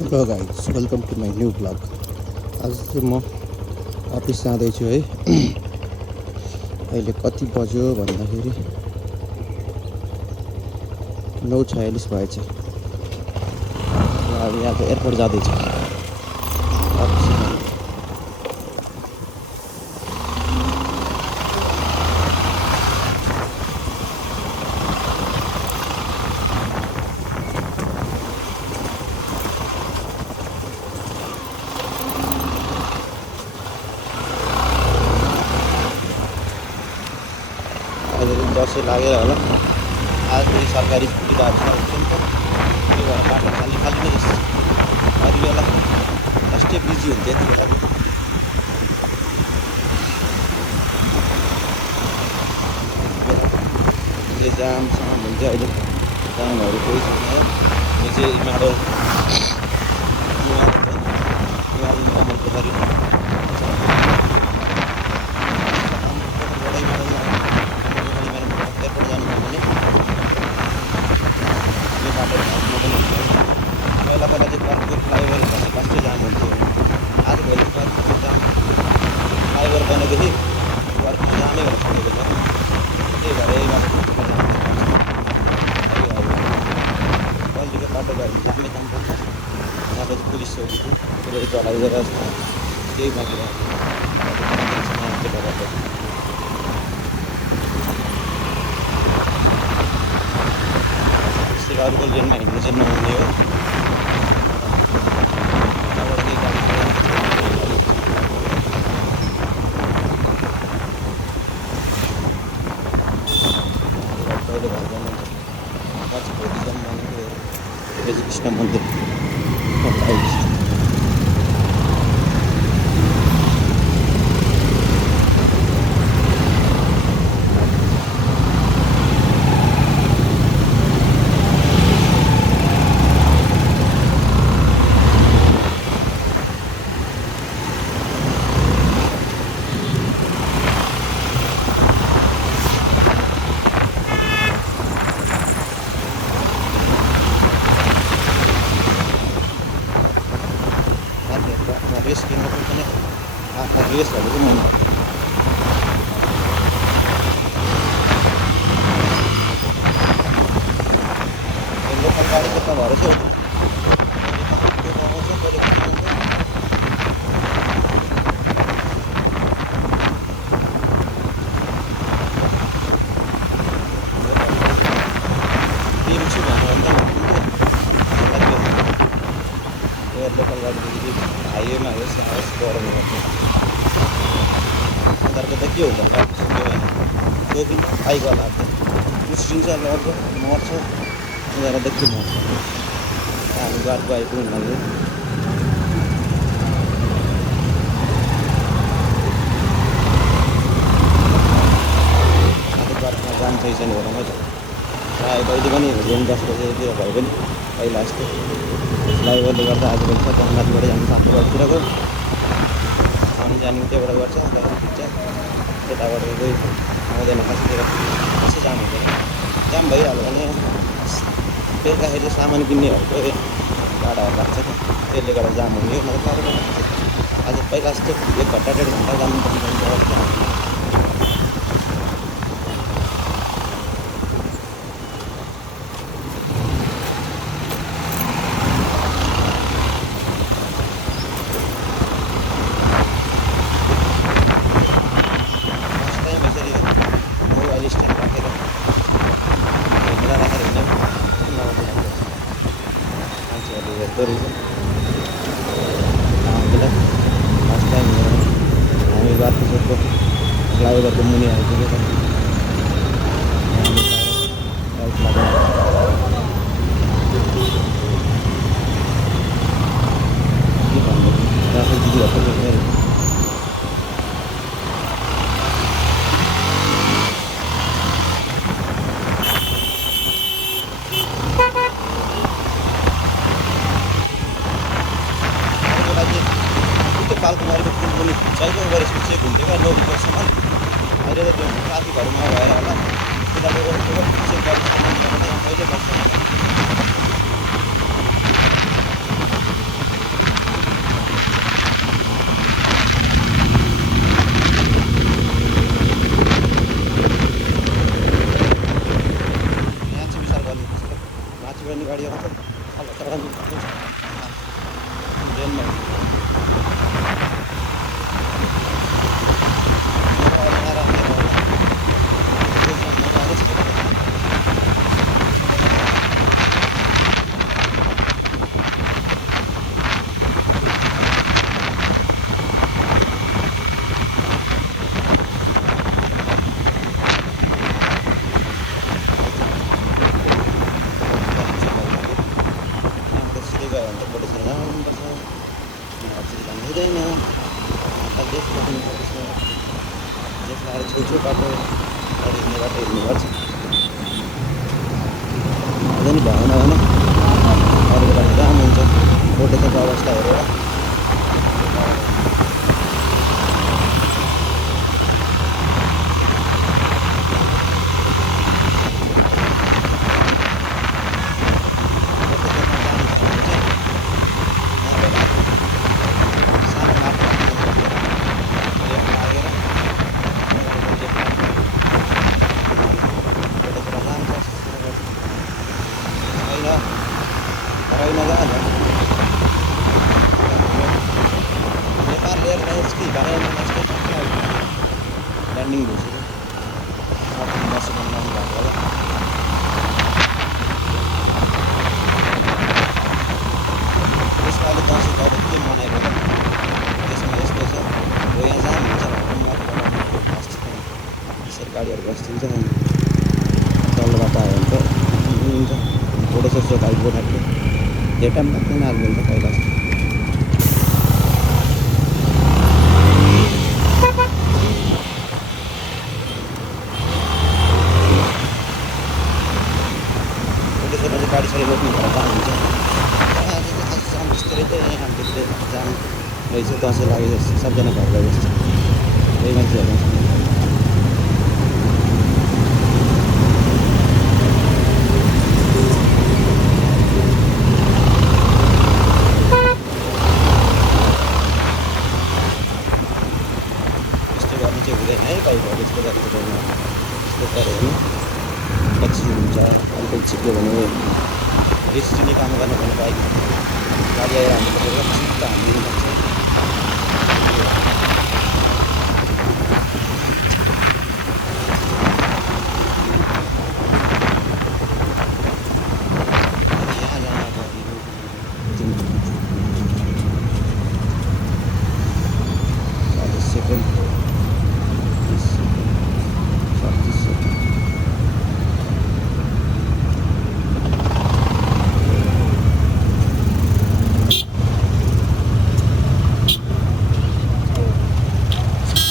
Hello guys, welcome to my new blog. आज चाहिँ म अफिस जाँदैछु है। अहिले कति बज्यो भन्दाखेरि 9:46 भएछ। अब यहाँको एयरपोर्ट जाँदैछु अफिस जानु। अहिले दसैँ लागेर होला, आज फेरि सरकारी छुट्टी त हुन्छ नि त, त्यही भएर बाटो खाली खाली नै रहेछ। अरू बेला फर्स्टै बिजी हुन्छ यति बेला। अहिले जामसाम हुन्छ, अहिले जामहरू कोही छैन। यो चाहिँ हिमालय कमल पोखरी एयरपोर्ट जानु छ भने यो बाटो घाटमा पनि हुन्छ। पहिला चाहिँ कर्कपुर फ्लाइओभर फर्स्टै जाम हुन्थ्यो। आजभोलि कर्कपुर जाम फ्लाइओभर बनेदेखि कर्कपुर जामै हुन छोडेको छ। त्यही भएर यही बाटो कहिलेको बाटो गयो भने जामै जाम पर्छ। यहाँ चाहिँ पुलिस चौकी थियो, त्यसले चलाइ गरेर केही बाँकी अर्को लेनमा हिँड्नु चाहिँ नहुने हो। पहिले घर जानु पछि भोलिसम्म कृष्ण मन्दिर रेस किन्नु पनि रेसहरू चाहिँ मन लाग्छ। लोकल गाडी कता भएर चाहिँ तिर्छु भनेर लोकल गाडी हाइवेमा होस् होस् गरौँ गर्छ। उनीहरूको त के हुन्छ जोगिन बाइकवाला उस्रिन्छ, लड्छ, मर्छ। उनीहरू त के मर्छ, हामी बाटो आइपुग्नु भन्ने बाटोमा जाम छैन होला। मैले प्रायः कहिले पनि रुम 10 बजेतिर भए पनि पहिला जस्तो फ्लाइओभरले गर्दा आजकल छ बङ्गालीबाट जानु 7 बजीतिरको आउने जाने त्यहाँबाट गर्छ। त्यताबाट कोही आउँदैन, खासै जाम हुँदैन। जाम भइहाल्यो भने बेलुकाखेरि सामान किन्नेहरूको गाडाहरू लाग्छ, त्यसले गर्दा जाम हुने हो। मतलब आज पहिला जस्तो 1 घन्टा 1.5 घन्टा जानु पर्ने। हामी बाटोको फ्लाइओभरको मुनि आइपुगेको पाल्कुमारीको पुल पनि छैटौँ गरेर चेक हुन्थ्यो क्या नदीको सामान। अहिले त त्यो ट्राफिकहरूमा भएर होला, तिनीहरूको चेक गर्ने सामान कहिले गर्छ। माथि पनि गाडी आउँछ अब चढाउनु पर्छ ट्रेनमा छेउछेउ बाटो गाडी हिँड्ने बाटो हिँड्नुपर्छ अझै नि भएन भने अरूको बाटो जाम हुन्छ बोटेको अवस्था हेरेर ल्यान्डिङ भइसक्यो बसेको नाम भएको होला त्यसमा अहिले दसैँ दबाई के मनाएको त्यसमा यस्तो छ हो यहाँ जाम हुन्छ यसरी गाडीहरू बस्दिन्छ तल्लो बाटो आयो भने त हुन्छ गोडेसो गाडी गोठाको धेरै टाइम लाग्दैन आज त पहिला गाडी साडी रोक्नु पर्दा जाम हुन्छ जाम यस्तै हाम्रो जाम रहेछ दसैँ लाग्यो सबजना घर गयो जस्तो त्यही मान्छेहरू यस्तो गर्नु चाहिँ हुँदैन है बाइकहरू यस्तो गरेको बेलामा यस्तो गऱ्यो भने एक्सिडेन्ट हुन्छ अलिकति छिप्यो भने रिस्कली काम गर्नु भने बाइक गाडी आएर हामी छिट्टो हालिदिनु पर्छ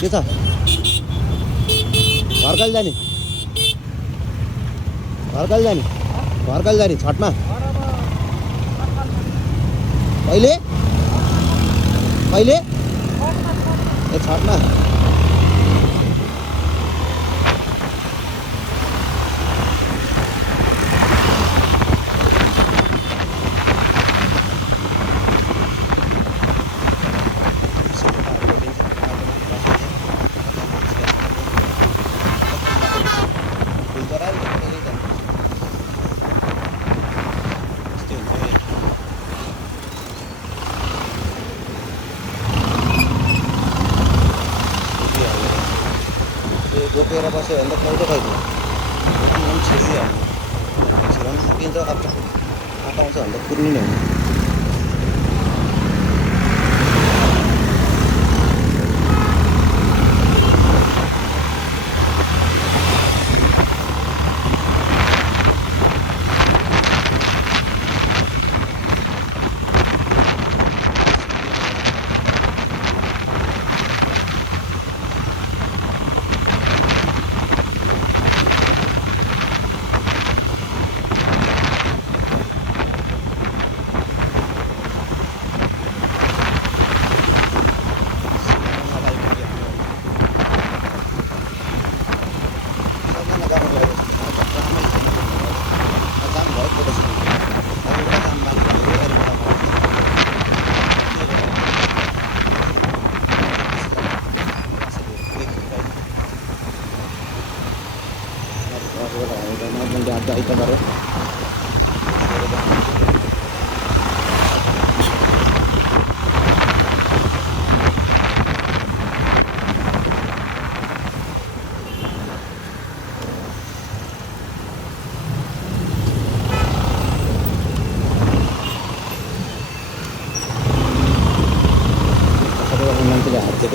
के छ घर कहिले जाने छठमा कहिले ए छठमा बोकेर बस्यो भने त फाइदा फाइदा छिराउनु सकिन्छ अब आँट आउँछ भने त कुर्नु नै हुने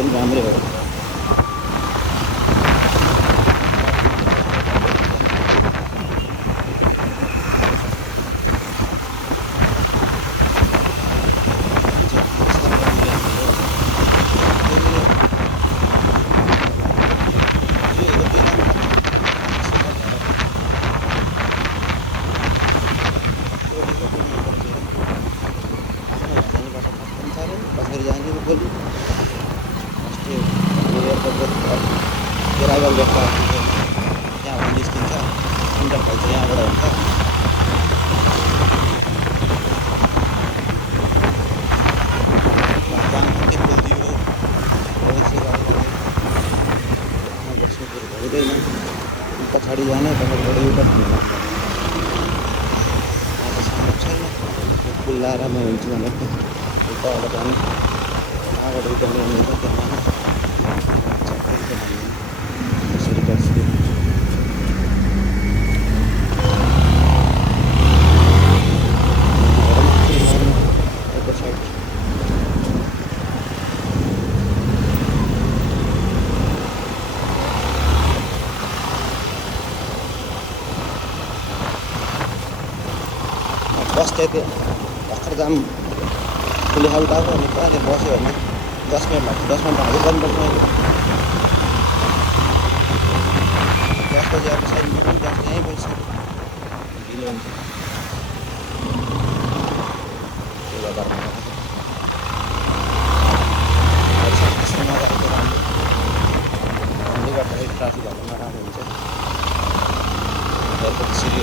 पनि राम्रै हो। कसरी जाने बोली अस्ति एयरपोर्टको गेटमा त्यहाँबाट निस्किन्छ इन्टरभल चाहिँ यहाँबाट हुन्छ। खोलिदियो बस्ने कुरो हुँदैन, पछाडि जाने पछाडिबाट एउटा छैन पुल लाएर म हुन्छु भनेको उताबाट जाने कहाँबाट उता ल्याउनु हुन्छ त्यहाँ त्यसरी बस्छु। बस्दै त्यो भर्खर जाम पुलिस उठाएको अनि कहाँले बस्यो भने 10 मिनट लाग्छ। 10 मिनट हाजिर गर्नुपर्छ मैले 10 बजी अब साइड पनि 10 यहीँ बसिसक्यो ढिलो हुन्छ त्यो गर्दा नगरेको राम्रो भन्ने गर्दाखेरि ट्राफिकहरू नराम्रो हुन्छ। घरको त्यसरी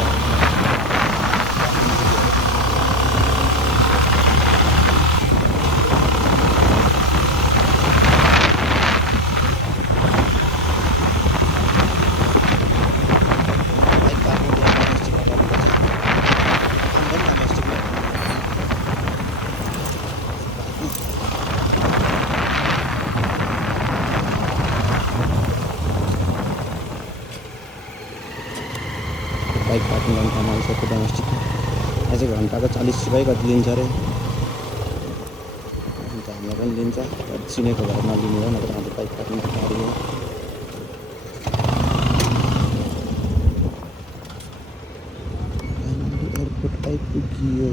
बाइक पार्किङ गर्नु ठाउँमा आइसक्यो डोमेस्टिकमा। अझै घन्टाको 40 रुपियाँ कति लिन्छ अरे, अन्त हामीलाई पनि लिन्छ चिनेको भएर नलिने हो, नत्र अन्त बाइक पार्किङ गाडी हो। एयरपोर्ट आइपुग्यो।